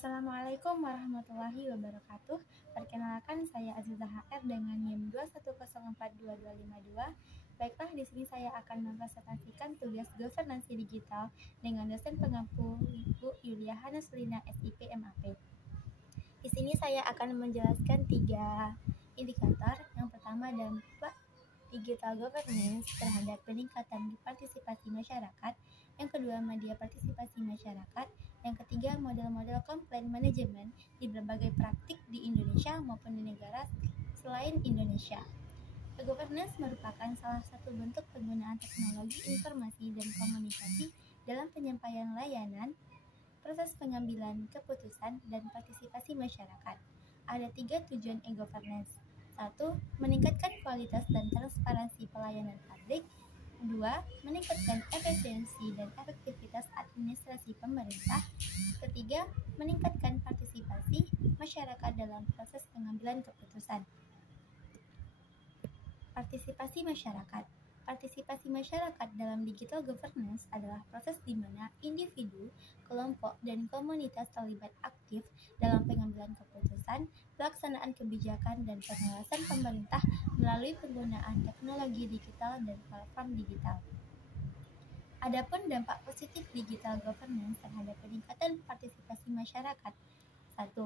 Assalamualaikum warahmatullahi wabarakatuh. Perkenalkan, saya Aziza HR dengan NIM 210422252. Baiklah, di sini saya akan mempresentasikan tugas governansi digital dengan dosen pengampu Ibu Yulia Hanaslina SIP MAP. Di sini saya akan menjelaskan 3 indikator. Yang pertama, dampak digital governance terhadap peningkatan partisipasi masyarakat. Yang kedua, media partisipasi masyarakat. Yang ketiga, model-model komplain manajemen di berbagai praktik di Indonesia maupun di negara selain Indonesia. Governance merupakan salah satu bentuk penggunaan teknologi informasi dan komunikasi dalam penyampaian layanan, proses pengambilan keputusan, dan partisipasi masyarakat. Ada 3 tujuan e-governance. 1. Meningkatkan kualitas dan transparansi pelayanan publik. 2. Meningkatkan efisiensi dan efektivitas administrasi pemerintah. Ketiga, meningkatkan partisipasi masyarakat dalam proses pengambilan keputusan. Partisipasi masyarakat. Partisipasi masyarakat dalam digital governance adalah proses di mana individu, kelompok, dan komunitas terlibat aktif dalam pengambilan keputusan, pelaksanaan kebijakan, dan pengawasan pemerintah melalui penggunaan teknologi digital dan platform digital. Adapun dampak positif digital governance terhadap peningkatan partisipasi masyarakat. 1.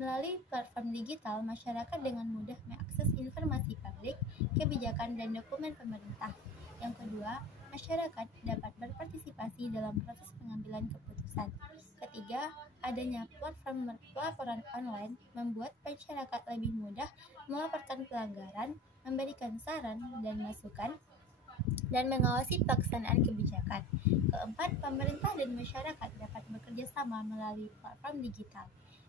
Melalui platform digital, masyarakat dengan mudah mengakses informasi publik, kebijakan, dan dokumen pemerintah. Yang kedua, masyarakat dapat berpartisipasi dalam proses pengambilan keputusan. Ketiga, adanya platform pelaporan online membuat masyarakat lebih mudah melaporkan pelanggaran, memberikan saran dan masukan, dan mengawasi pelaksanaan kebijakan. Keempat, pemerintah dan masyarakat dapat bekerja sama melalui platform digital.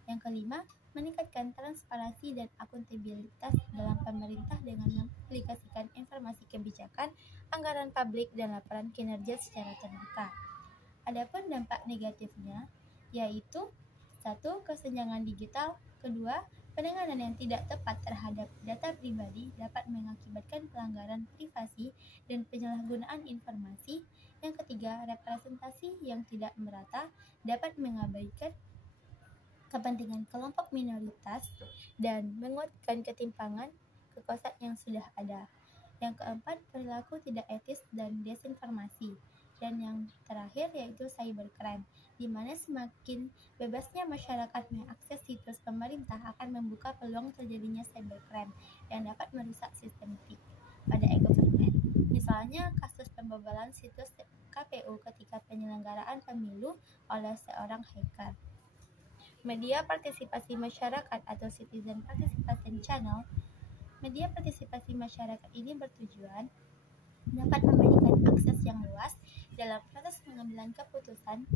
Yang kelima, meningkatkan transparansi dan akuntabilitas dalam pemerintah dengan mempublikasikan informasi kebijakan, anggaran publik, dan laporan kinerja secara terbuka. Adapun dampak negatifnya yaitu 1. Kesenjangan digital. Kedua, penanganan yang tidak tepat terhadap data pribadi dapat mengakibatkan pelanggaran privasi dan penyalahgunaan informasi. Yang ketiga, representasi yang tidak merata dapat mengabaikan kepentingan kelompok minoritas dan menguatkan ketimpangan kekuasaan yang sudah ada. Yang keempat, perilaku tidak etis dan desinformasi. Dan yang terakhir yaitu cybercrime, di mana semakin bebasnya masyarakat mengakses situs pemerintah akan membuka peluang terjadinya cybercrime yang dapat merusak sistematik pada e-government. Misalnya kasus pembobolan situs KPU ketika penyelenggaraan pemilu oleh seorang hacker. Media partisipasi masyarakat atau citizen participation channel. Media partisipasi masyarakat ini bertujuan dapat memberikan akses yang luas dalam proses pengambilan keputusan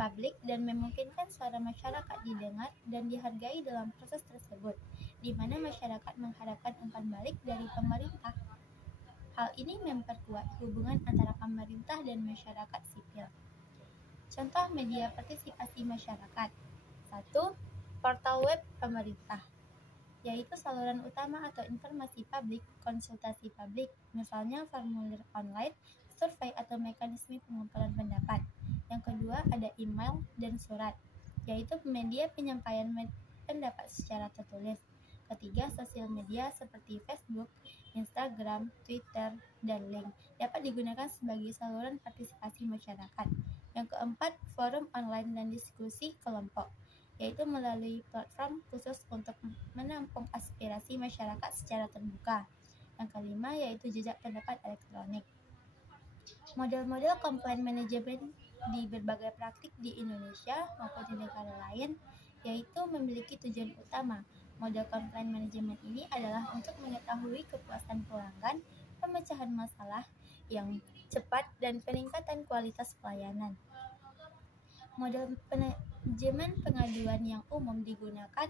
publik dan memungkinkan suara masyarakat didengar dan dihargai dalam proses tersebut, di mana masyarakat mengharapkan umpan balik dari pemerintah. Hal ini memperkuat hubungan antara pemerintah dan masyarakat sipil. Contoh media partisipasi masyarakat. 1. Portal web pemerintah, yaitu saluran utama atau informasi publik, konsultasi publik, misalnya formulir online, survei atau mekanisme pengumpulan pendapat. Yang kedua, ada email dan surat, yaitu media penyampaian pendapat secara tertulis. Ketiga, sosial media seperti Facebook, Instagram, Twitter, dan link dapat digunakan sebagai saluran partisipasi masyarakat. Yang keempat, forum online dan diskusi kelompok, yaitu melalui platform khusus untuk menampung aspirasi masyarakat secara terbuka. Yang kelima yaitu jejak pendapat elektronik. Model-model komplain manajemen di berbagai praktik di Indonesia maupun di negara lain yaitu memiliki tujuan utama. Model komplain manajemen ini adalah untuk mengetahui kepuasan pelanggan, pemecahan masalah yang cepat, dan peningkatan kualitas pelayanan. Model manajemen pengaduan yang umum digunakan.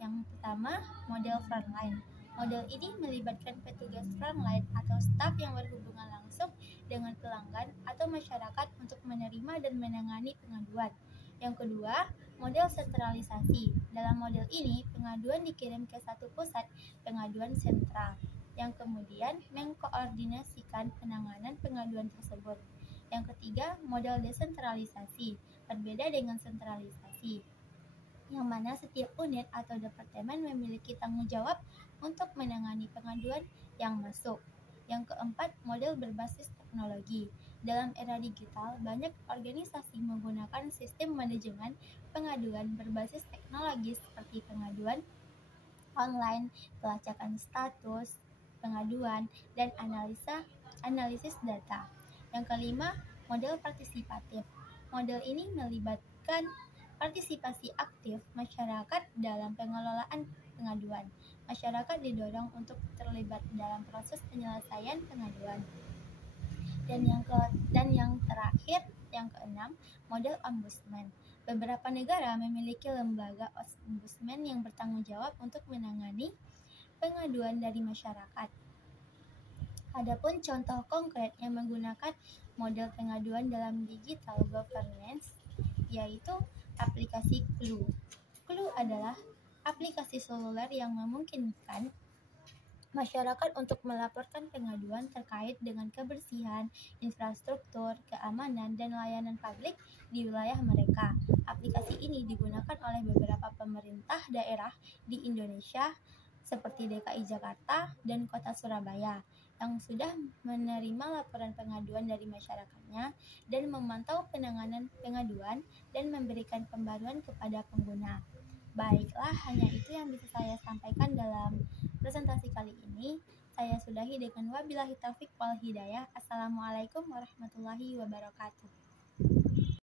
Yang pertama, model frontline. Model ini melibatkan petugas frontline atau staf yang berhubungan langsung dengan pelanggan atau masyarakat untuk menerima dan menangani pengaduan. Yang kedua, model sentralisasi. Dalam model ini, pengaduan dikirim ke satu pusat pengaduan sentral, yang kemudian mengkoordinasikan penanganan pengaduan tersebut. Yang ketiga, model desentralisasi. Berbeda dengan sentralisasi, yang mana setiap unit atau departemen memiliki tanggung jawab untuk menangani pengaduan yang masuk. Yang keempat, model berbasis teknologi. Dalam era digital, banyak organisasi menggunakan sistem manajemen pengaduan berbasis teknologi seperti pengaduan online, pelacakan status, pengaduan, dan analisis data. Yang kelima, model partisipatif. Model ini melibatkan partisipasi aktif masyarakat dalam pengelolaan pengaduan. Masyarakat didorong untuk terlibat dalam proses penyelesaian pengaduan. Dan yang terakhir, yang keenam, model ombudsman. Beberapa negara memiliki lembaga ombudsman yang bertanggung jawab untuk menangani pengaduan dari masyarakat. Adapun contoh konkret yang menggunakan model pengaduan dalam digital governance yaitu aplikasi Clue. Clue adalah aplikasi seluler yang memungkinkan masyarakat untuk melaporkan pengaduan terkait dengan kebersihan, infrastruktur, keamanan, dan layanan publik di wilayah mereka. Aplikasi ini digunakan oleh beberapa pemerintah daerah di Indonesia seperti DKI Jakarta dan Kota Surabaya yang sudah menerima laporan pengaduan dari masyarakatnya dan memantau penanganan pengaduan dan memberikan pembaruan kepada pengguna. Baiklah, hanya itu yang bisa saya sampaikan dalam presentasi kali ini. Saya sudahi dengan wabillahi taufik wal hidayah. Assalamualaikum warahmatullahi wabarakatuh.